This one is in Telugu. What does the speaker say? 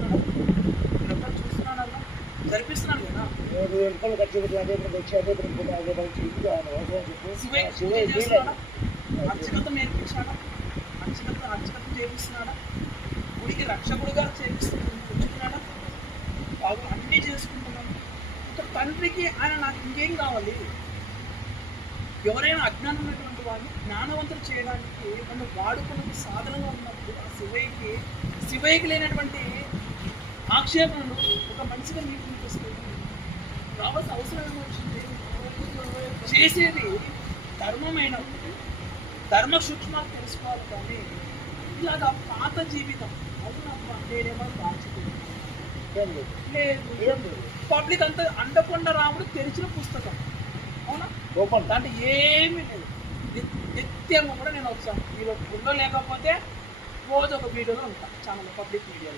జరిపిస్తున్నాడా? మీరంతా చూస్తున్నాడన్నా జరిపిస్తున్నాడు కదా. అర్చకత్వం నేర్పించాడా? అర్చకత్వం చేపిస్తున్నాడా? గుడికి రక్షకుడుగా చేపిస్తున్నాడా? బాబు అన్నీ చేసుకుంటున్నాను. ఒక తండ్రికి ఆయన నాకు ఇంకేం కావాలి? ఎవరైనా అజ్ఞానం ఉన్నటువంటి వాడిని జ్ఞానవంతులు చేయడానికి నన్ను వాడుకున్న సాధనంగా ఉన్నప్పుడు ఆ శివయ్యకి లేనటువంటి ఆక్షేపణలు ఒక మనిషిగా మీకు అనిపిస్తుంది. రావాల్సిన అవసరం ఏమొచ్చింది? చేసేది ధర్మమైనప్పుడు ధర్మ సూక్ష్మాలు తెలుసుకోవాలి. కానీ ఇలాగా పాత జీవితం అవునమ్మా నేనేమో దాచిపోయింది లేదు. పబ్లిక్ అంతా అండకొండ రాముడు తెరిచిన పుస్తకం అవునా, దాంట్లో ఏమీ లేదు. నిత్యంగా కూడా నేను వచ్చాను. మీరు గుండె లేకపోతే రోజు ఒక వీడియోలో ఉంటాను ఛానల్ పబ్లిక్ మీడియాలో.